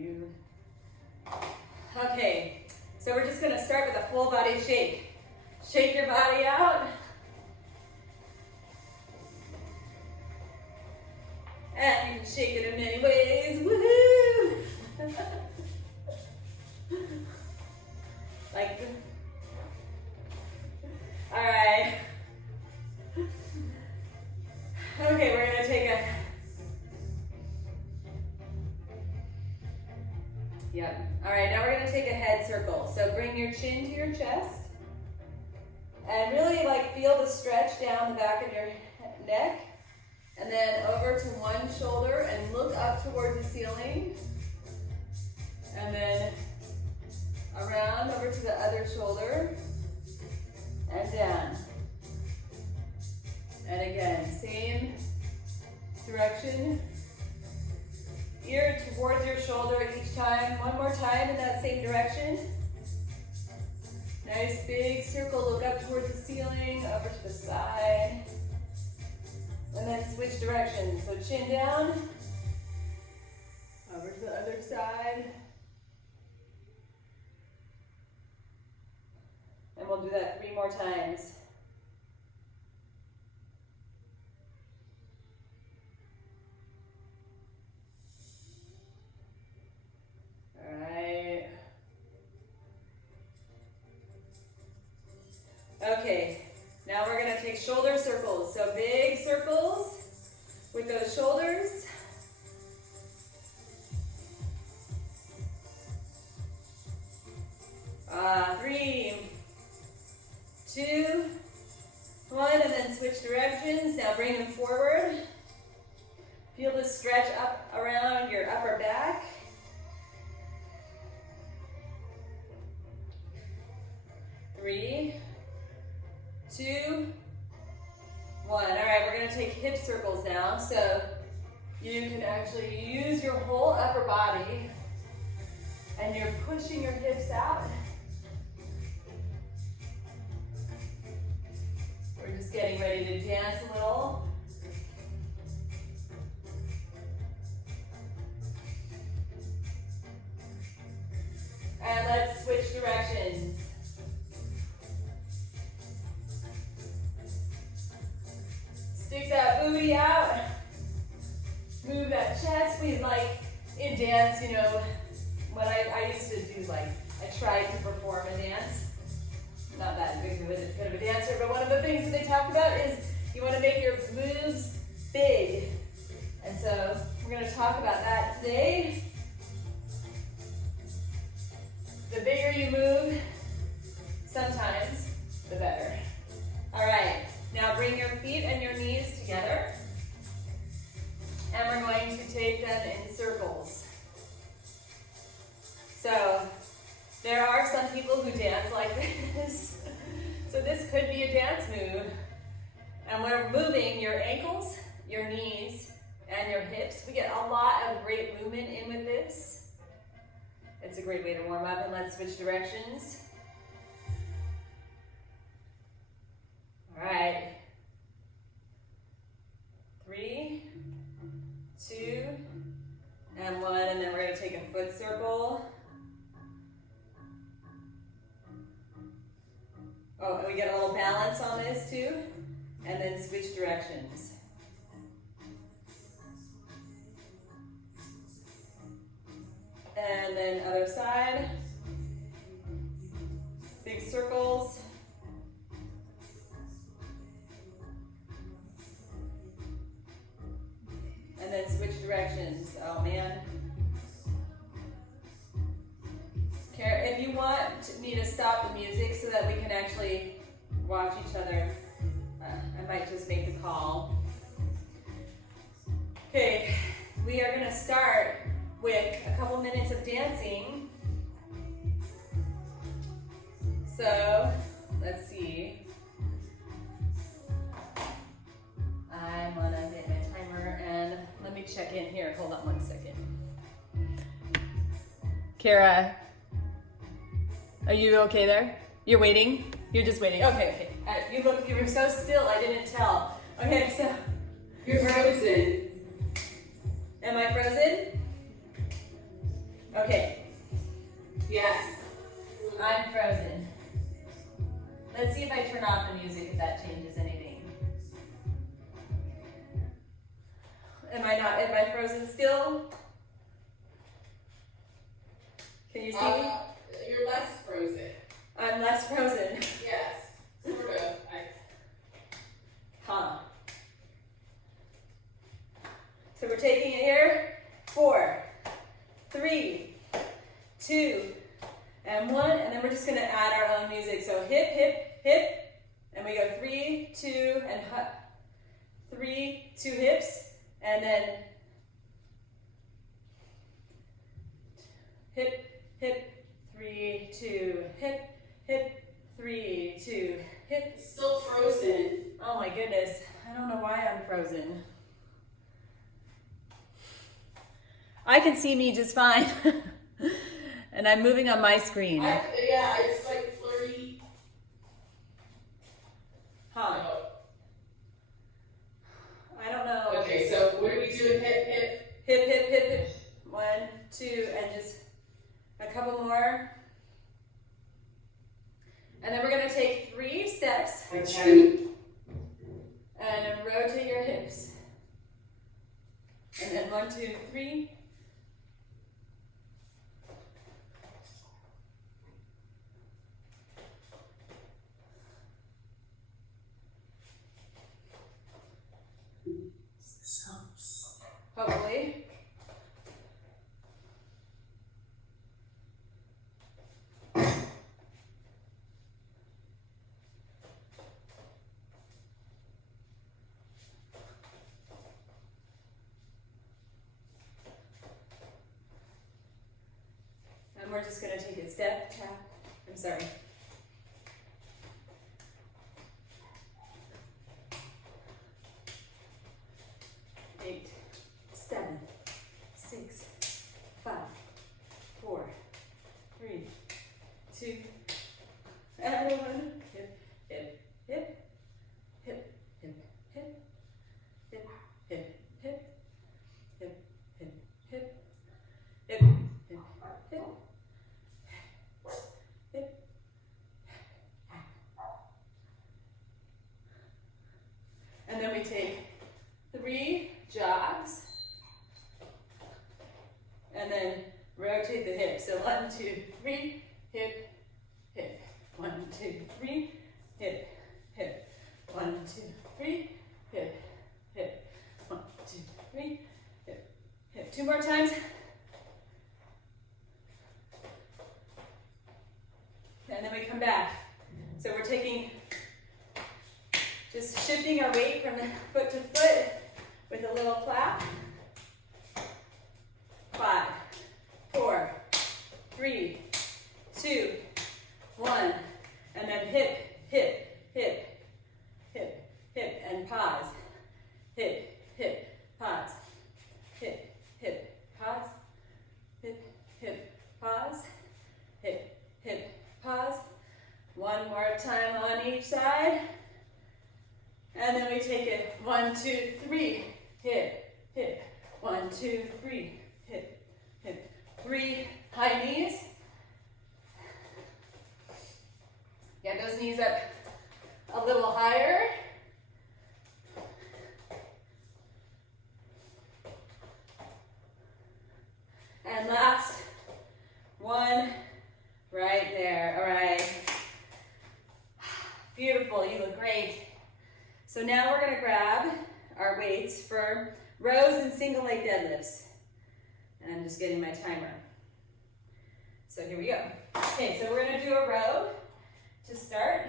you. Okay, so we're just gonna start with a full body shake. Shake your body out. And you can shake it in many ways. Woohoo! Like, all right. Okay, we're gonna take a, yep. All right, now we're gonna take a head circle. So bring your chin to your chest and really like feel the stretch down the back of your neck, and then over to one shoulder and look up towards the ceiling, and then around over to the other shoulder and down. And again, same direction. Ear towards your shoulder each time. One more time in that same direction. Nice big circle, look up towards the ceiling, over to the side. And then switch directions. So chin down, over to the other side. And we'll do that 3 more times. All right. Okay, now we're gonna take shoulder circles. So big circles with those shoulders. Three, 2, 1, and then switch directions. Now bring them forward. Feel the stretch up around your upper back. Three, 2, 1. All right, we're gonna take hip circles now. So you can actually use your whole upper body and you're pushing your hips out. We're just getting ready to dance a little. And let's switch directions. Stick that booty out. Move that chest. We like in dance, you know, what I used to do, like, I tried to perform a dance. Not that big of a dancer, but one of the things that they talk about is you want to make your moves big. And so we're going to talk about that today. The bigger you move, sometimes, the better. All right, now bring your feet and your knees together. And we're going to take them in circles. So there are some people who dance like this. So this could be a dance move. And we're moving your ankles, your knees, and your hips. We get a lot of great movement in with this. It's a great way to warm up, and let's switch directions. All right. 3, 2, and 1, and then we're going to take a foot circle. Oh, and we get a little balance on this too, and then switch directions. And then other side, big circles. And then switch directions. Oh man. If you want me to stop the music so that we can actually watch each other, I might just make the call. Okay, we are gonna start with a couple minutes of dancing. So, let's see. I'm gonna hit my timer and let me check in here. Hold on 1 second. Kara, are you okay there? You're waiting? You're just waiting. Okay. You were so still, I didn't tell. Okay, so. You're frozen. Am I frozen? Okay, Yes. I'm frozen. Let's see if I turn off the music, if that changes anything. Am I frozen still? Can you see me? You're less frozen. I'm less frozen. Yes, sort of. Huh. So we're taking it here. 4, 3, 2, and 1, and then we're just gonna add our own music. So hip, hip, hip, and we go 3, 2, and 3, 2 hips, and then hip, hip, 3, 2, hip, hip, 3, 2, hip. It's still frozen. Oh my goodness, I don't know why I'm frozen. I can see me just fine. And I'm moving on my screen. Yeah, it's like flirty. Huh. So. I don't know. Okay, so what are we doing? Hip, hip. Hip, hip, hip, hip. 1, 2, and just a couple more. And then we're gonna take 3 steps. And rotate your hips. And then 1, 2, 3. Hopefully. And we're just going to take a step, tap. I'm sorry. Eight, 7, 6, 5, 4, 3, 2, and 1. Hip, hip, hip, hip, hip, hip, hip, hip, hip, hip, hip, hip, hip, hip, hip, hip. And then we take 3 jogs, and then rotate the hips. So 1, 2, 3, hip, hip. 1, 2, 3, hip, hip. 1, 2, 3, hip, hip. 1, 2, 3, hip, hip. 2 more times. And then we come back. So we're taking, just shifting our weight from the foot to foot with a little clap. 5, 4, 3, 2, 1, and then hip, hip, hip, hip, hip, and pause. Hip, hip, pause. Hip, hip, pause. Hip, hip, pause. Hip, hip, pause. 1 more time on each side. And then we take it 1, 2, 3, hip, hip. 1, 2, 3, hip, hip. 3 high knees. Get those knees up a little higher. And last one, right there. All right. Beautiful, you look great. So now we're gonna grab our weights for rows and single leg deadlifts. And I'm just getting my timer. So here we go. Okay, so we're gonna do a row to start.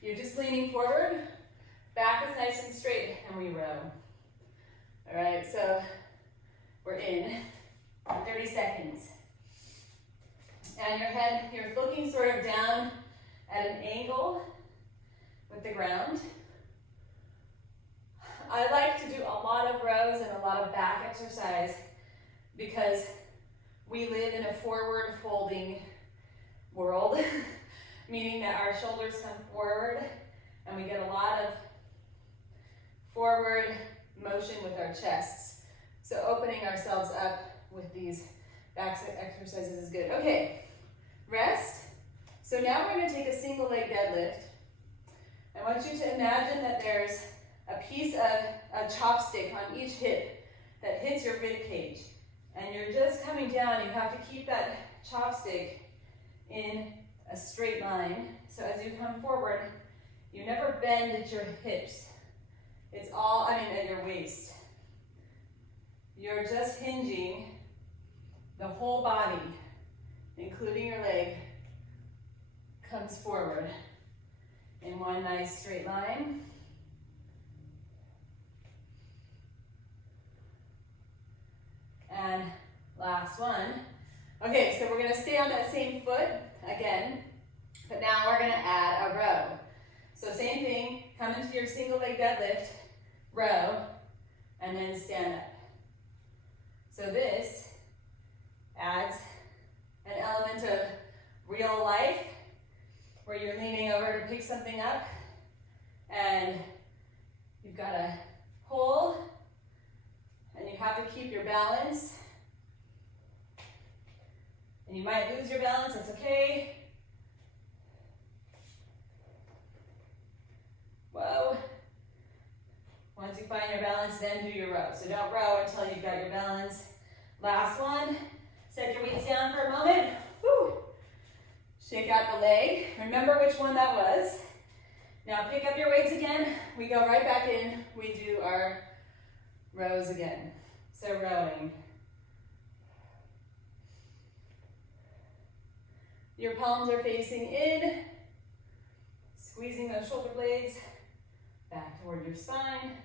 You're just leaning forward, back is nice and straight, and we row. All right, so we're in 30 seconds. And your head, you're looking sort of down at an angle with the ground. I like to do a lot of rows and a lot of back exercise because we live in a forward folding world, meaning that our shoulders come forward and we get a lot of forward motion with our chests. So opening ourselves up with these back exercises is good. Okay, rest. So now we're gonna take a single leg deadlift. I want you to imagine that there's a piece of a chopstick on each hip that hits your rib cage. And you're just coming down, you have to keep that chopstick in a straight line. So as you come forward, you never bend at your hips. It's all, at your waist. You're just hinging the whole body, including your leg, comes forward in one nice straight line. And last one. Okay, so we're gonna stay on that same foot again, but now we're gonna add a row. So same thing, come into your single leg deadlift, row, and then stand up. So this adds an element of real life, where you're leaning over to pick something up, and you've got to hold, and you have to keep your balance. And you might lose your balance, that's okay. Whoa. Once you find your balance, then do your row. So don't row until you've got your balance. Last one, set your weights down for a moment. Woo. Shake out the leg. Remember which one that was. Now pick up your weights again. We go right back in. We do our rows again. So rowing. Your palms are facing in. Squeezing those shoulder blades back toward your spine.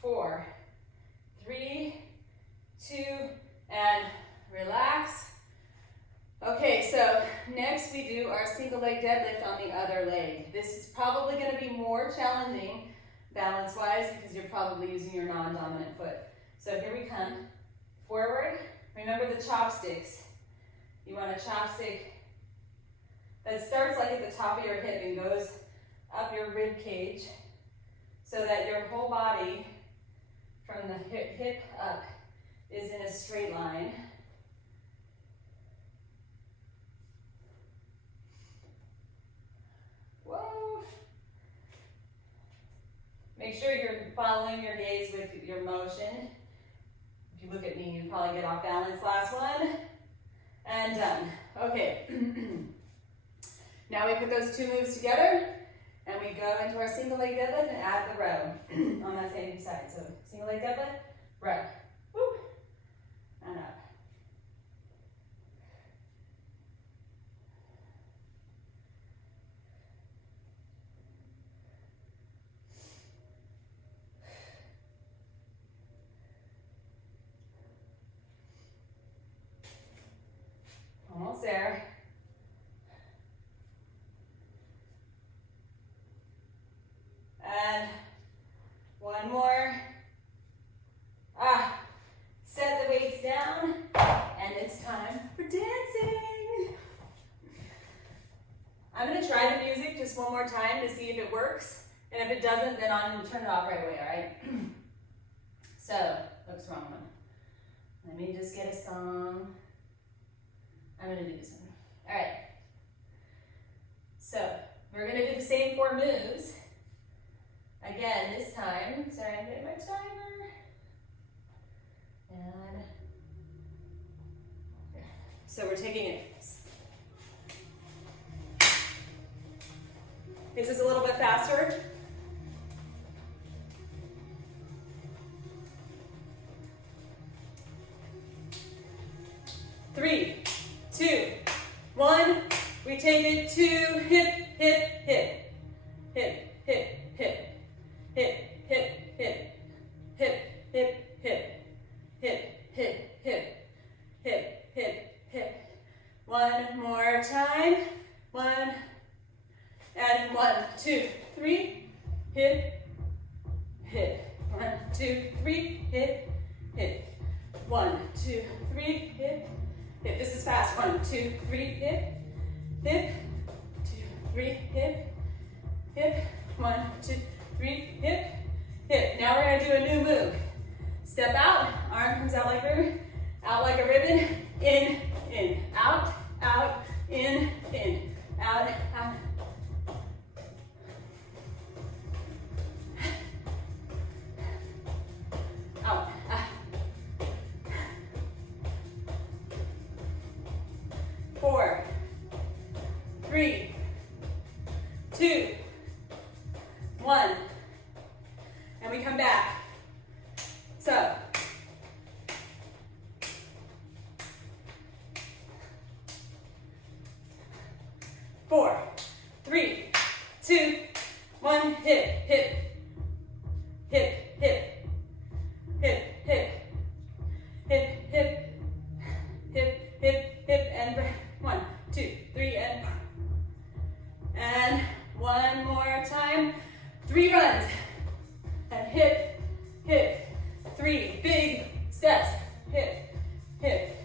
Four, 3, 2, and relax. Okay, so next we do our single leg deadlift on the other leg. This is probably going to be more challenging balance-wise because you're probably using your non-dominant foot. So here we come. Forward. Remember the chopsticks. You want a chopstick that starts like at the top of your hip and goes up your rib cage so that your whole body from the hip up is in a straight line. Whoa. Make sure you're following your gaze with your motion. If you look at me, you probably get off balance. Last one. And done. Okay. Now we put those two moves together and we go into our single leg deadlift and add the row on that same side. So single leg deadlift, row. Woo. And up. Almost there. And one more. Set the weights down, and it's time for dancing. I'm gonna try the music just one more time to see if it works, and if it doesn't, then I'm gonna turn it off right away, all right? So, oops, wrong one. Let me just get a song. I'm gonna do this one. All right. So, we're gonna do the same 4 moves. Again, this time, sorry, I'm getting my timer. And, so we're taking it. Is this a little bit faster? Three, 2, 1. We take it to hip, hip, hip, hip, hip, hip, hip, hip, hip, hip, hip, hip, hip, hip, hip, hip, hip, hip. One more time. 1, and 1, 2, 3, hip, hip. 1, 2, 3, hip, hip. 1, 2, 3, hip, hip. This is fast. 1, 2, 3, hip, hip, 2, 3, hip, hip, 1, 2, 3, hip, hip. Now we're gonna do a new move. Step out, arm comes out like a ribbon, in, out, out, in, out, out. Out, 4, 3, 2, 1, and we come back. So, four, 3, 2, 1, hip, hip, hip, hip, hip, hip, hip, hip, hip, hip, hip, and 1, 2, 3, and one more time. 3 runs, and hip, hip, 3 big steps, hip, hip,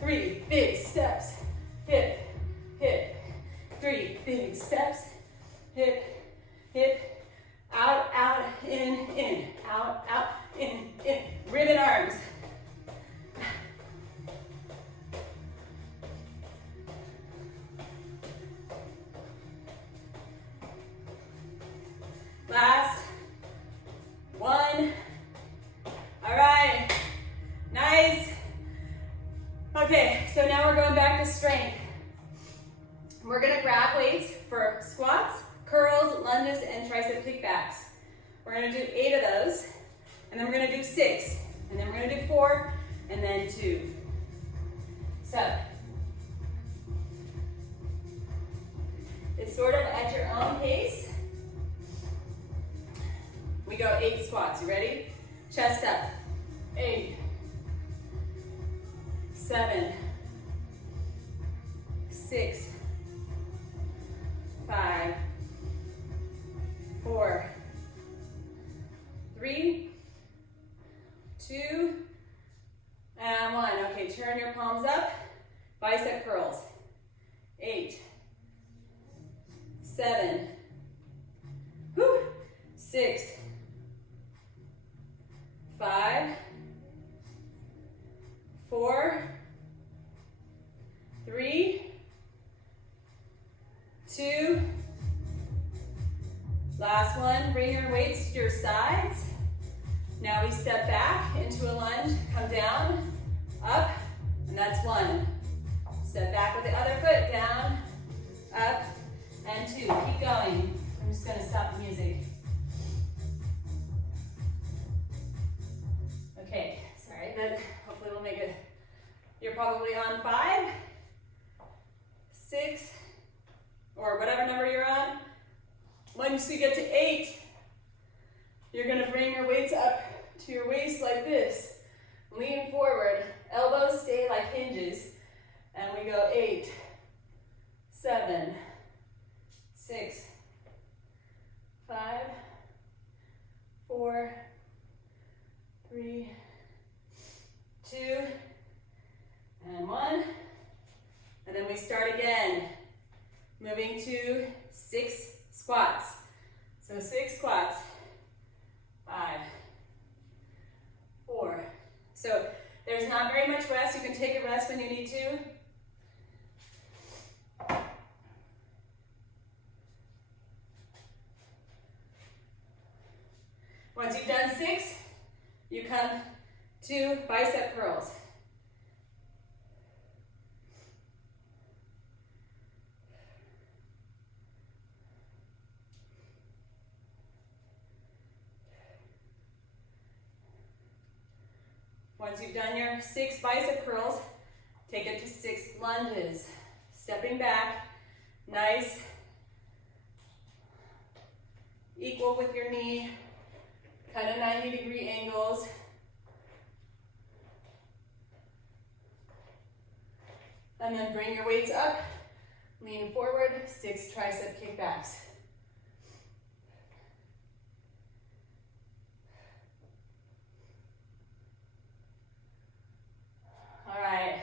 3 big steps, hip, hip, 3 big steps, hip, hip, out, out, in, out, out, in, ribbon arms. Last 1. All right, nice. Okay, so now we're going back to strength. We're gonna grab weights for squats, curls, lunges, and tricep kickbacks. We're gonna do 8 of those, and then we're gonna do 6, and then we're gonna do 4, and then 2. So, it's sort of at your own pace. We go 8 squats, you ready? Chest up, 8, 7, 6, 5, 4, 3, 2, and 1. Okay, turn your palms up, bicep curls, 8, 7, 6, 5, 4, 3, 2, last one. Bring your weights to your sides. Now we step back into a lunge, come down, up, and that's 1. Step back with the other foot, down, up, and 2. Keep going. I'm just going to stop the music. Okay, sorry, that hopefully we'll make it. You're probably on 5, 6, or whatever number you're on. Once you get to 8, you're gonna bring your weights up to your waist like this. Lean forward, elbows stay like hinges, and we go 8, 7, 6, 5, 4, 3, 2, and 1. And then we start again, moving to 6 squats. So 6 squats, 5, 4. So there's not very much rest. You can take a rest when you need to. Once you've done 6, you come to bicep curls. Once you've done your 6 bicep curls, take it to 6 lunges. Stepping back, nice, equal with your knee, kind of 90-degree angles. And then bring your weights up, lean forward, 6 tricep kickbacks. All right,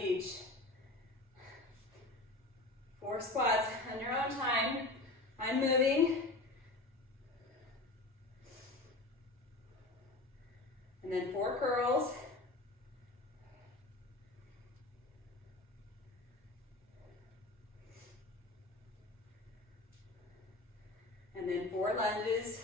each. 4 squats on your own time. I'm moving. And then 4 curls. And then 4 lunges.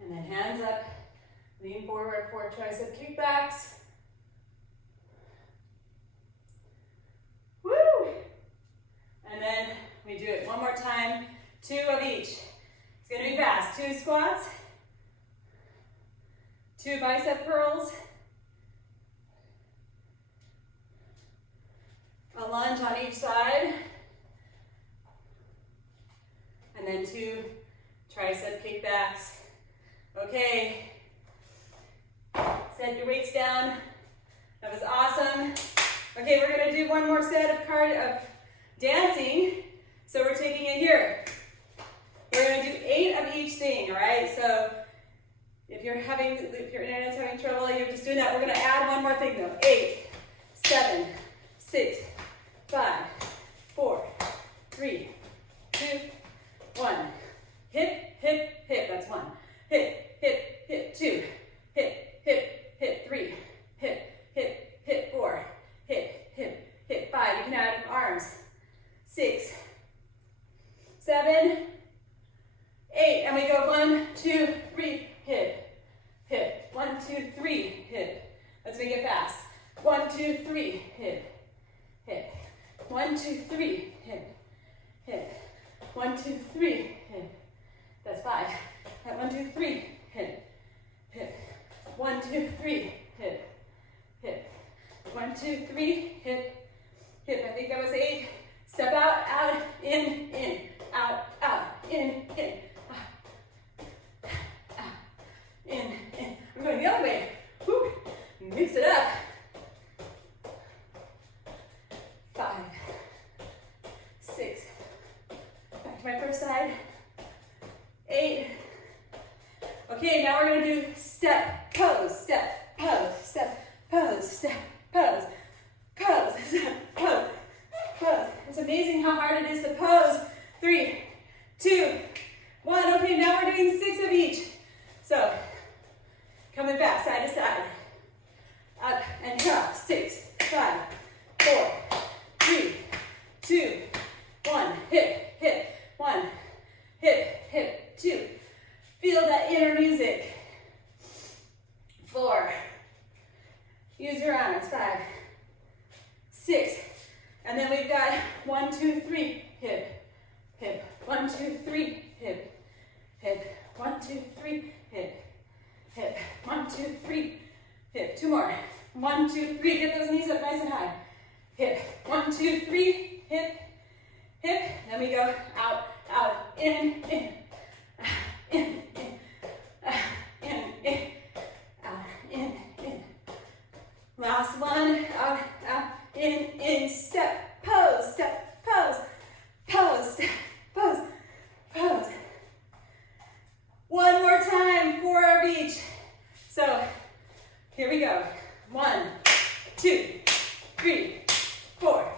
And then hands up, lean forward, 4 tricep kickbacks. Woo! And then we do it one more time, 2 of each. It's gonna be fast. 2 squats, 2 bicep curls, a lunge on each side, and then 2 tricep kickbacks. Okay, set your weights down. That was awesome. Okay, we're gonna do one more set of dancing. So we're taking it here. We're gonna do 8 of each thing, all right? So if your internet's having trouble, you're just doing that. We're gonna add one more thing though. 8, 7, 6, 5, 4, 3, 2, 1. Hip, hip, hip, that's 1. Hip, hip, hip, 2, hip, hip, hip, 3, hip, hip, hip, 4, hip, hip, hip, 5. You can add arms. 6, 7, 8, and we go 1, 2, 3, hip, hip, 1, 2, 3, hip. Let's make it fast. 1, 2, 3, hip, hip, 1, 2, 3, hip, hip, 1, 2, 3, hip. That's 5. 1, 2, 3, hip, hip. 1, 2, 3, hip, hip. 1, 2, 3, hip, hip. I think that was 8. Step out, out, in, out, in, out, in. I'm going the other way. Whew. Mix it up. 5, 6. Back to my first side. 8. Okay, now we're gonna do step, pose, step, pose, step, pose, step, pose, pose, step, pose, pose. It's amazing how hard it is to pose. 3, 2, 1. Okay, now we're doing 6 of each. So, coming back, side to side. Up and down. 6, 5, 4, 3, 2, 1. Hip, hip, 1. Hip, hip, 2. Feel that inner music. 4. Use your arms. 5, 6. And then we've got 1, 2, 3. Hip, hip. 1, 2, 3. Hip, hip. 1, 2, 3. Hip, hip. 1, 2, 3. Hip. 2 more. 1, 2, 3. Get those knees up nice and high. Hip. 1, 2, 3. Hip, hip. Then we go out, out, in, in, in, out, in. Last one, out, out, in, step, pose, pose, step, pose, pose. One more time, 4 of each. So, here we go. 1, 2, 3, 4.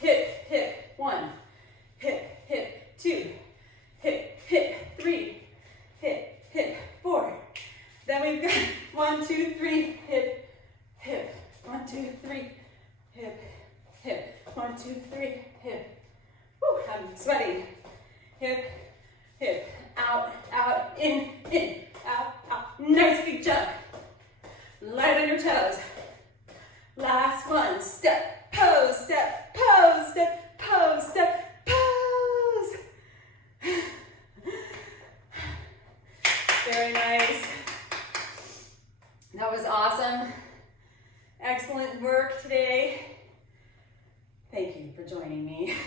Hip, hip, 1. Hip, hip, 2. Hip, hip, 3. Hip, hip, 4. Then we've got 1, 2, 3, hip, hip. 1, 2, 3, hip, hip. 1, 2, 3, hip. Woo, I'm sweating. Hip, hip, out, out, in, out, out. Nice big jump. Light on your toes. Last one. Step, pose, step, pose, step, pose, step, pose. Very nice. That was awesome. Excellent work today. Thank you for joining me.